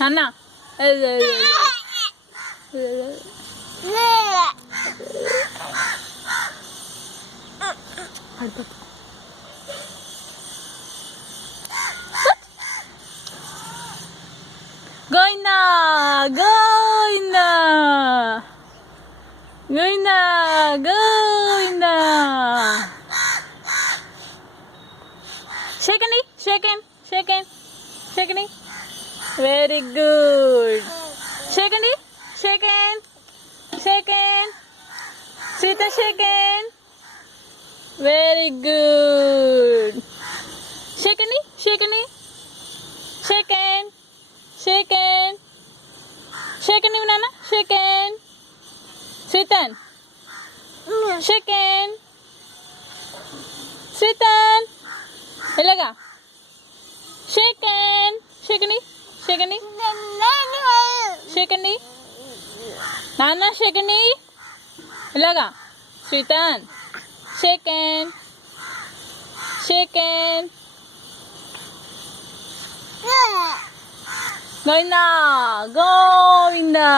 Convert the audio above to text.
నాన్న గోయిందా గోయిందా గోయిందా గోయిందా షేకండి షేకండి షేకండి షేకండి వెరీ గుడ్ షేకండి షేకండి షేకండి సీత షేకండి వెరీ గుడ్ షేకండి షేకండి షేకండి షేకండి షేకండి నాన్న షేకండి శ్రీతన్ షేకండి శ్రీతన్ ఇలాగా షేకండి షేకండి షేకండి షేకండి నాన్న షేకండి ఇలాగా శ్రీతన్ షేకండి షేకండి గోవిందా గోవిందా